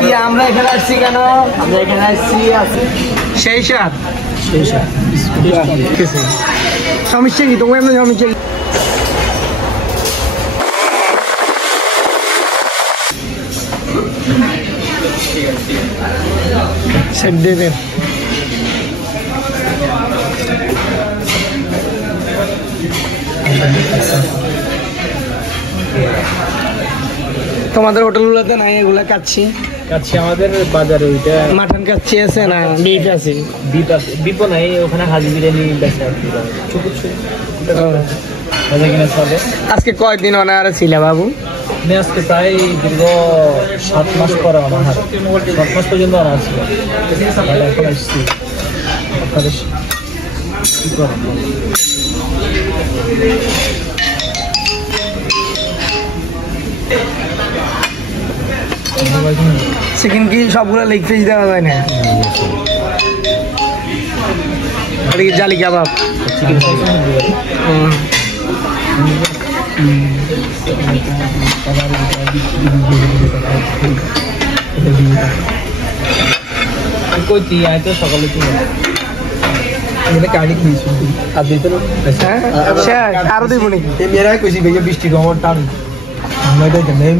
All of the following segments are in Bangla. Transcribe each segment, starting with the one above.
কি আমরা এখানে আসছি কেন? আমরা এখানে আসছি সেই সাত সমস্যা কি তোমার? এমনি সমস্যা কি? সেট দেবে তোমাদের হোটেলগুলোতে নাই এগুলা কাচ্ছি আমাদের বাজারে ওইটা মাটন কাচ্ছি আছে না বিফ আছে? বিফ নাই, ওখানে হাজি বিরিয়ানি আজকে কয়দিন অনারে ছিল বাবু? আজকে প্রায় দীর্ঘ 7 মাস পরে অনাহার, 7 মাস পর্যন্ত অনাহার ছিল। এখন আসছি আপনাদের কি করেন? চিকেন কি সবগুলো লেগ পিস দেওয়া যায় না? জালি কাবাব চিকেন সকালে আরো দিব নাকি? মেয়েরাই কইছি ভাইয়া বৃষ্টি কমার টান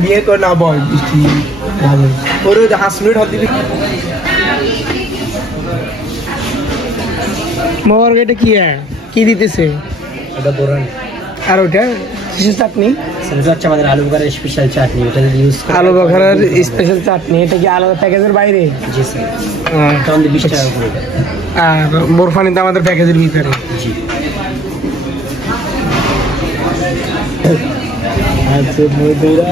বিয়ে করে না বল বৃষ্টি ওর 5 মিনিট হাত দিবি। মোর এটা কি দিতেছে? এটা বোরান। আর ওটা কিসের চাটনি? সেটা হচ্ছে আমাদের আলু বখারার স্পেশাল চাটনি, এটা ইউজ করে। আলু বখারার স্পেশাল চাটনি, এটা কি আলাদা প্যাকেজের বাইরে? জি স্যার, এটা আমাদের 20 টাকা করে। আর বোরফানিতে আমাদের প্যাকেজের ভিতরে। জি আচ্ছা মধুরা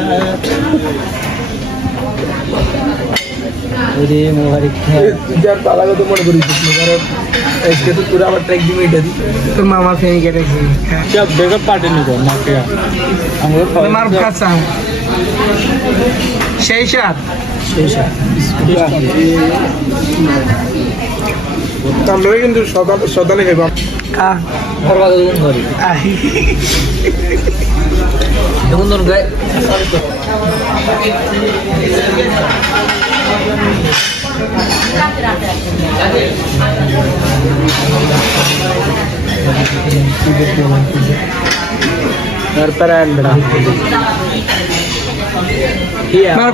ওরে মোবারক যার পালাগো তো মনে করিস কারণ আজকে তো পুরো আবার ট্র্যাক দিবে এটা তোর মামা ফেনি কেটেছে সব বেকআপ পার্টি নিকো মাকে আমরা মার কাছে সেই সাত তাহলে কিন্তু সদানে হেবা কা বরবাদ করি দেখুন তোর গায়ে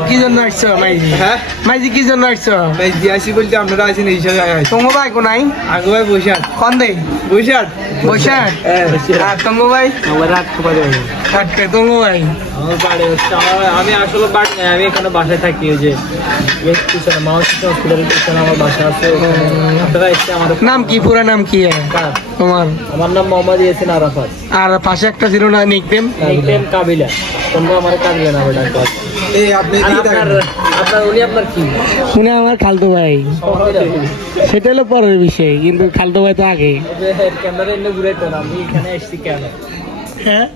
কি জন্য আসছো মাইজি? হ্যাঁ মাইজি কি জন্য আসছো? মাইজি আসি বলতে আপনারা আছেন এই হিসাবে তোমার ভাই কো নাই? আগু ভাই বৈশাখ কন দে বৈশাখ আর তঙ্গু ভাই আমার রাত করে থাকতে তঙ্গু ভাই আমার বাড়ি হচ্ছে আমি আসলে বাড়ি নাই, আমি এখানে বাসায় থাকি। ওই যে পিছনে মাউসি হসপিটালের পিছনে আমার বাসা আছে। আপনারা এসে আমার নাম কি? পুরো নাম কি তোমার? আমার নাম মোহাম্মদ ইয়াসিন আরাফাত। আর পাশে একটা ছিল না নিকনেম? নিকনেম কাবিলা। তোমরা আমার কাবিলা নামে ডাকো। এই আপনি আপনার উনি আপনার কি? উনি আমার খালতো ভাই। সেটা হলো পরের বিষয়, কিন্তু খালতো ভাই তো আগে। ক্যামেরা এনে ঘুরে তো আমি এখানে এসেছি কেন? হ্যাঁ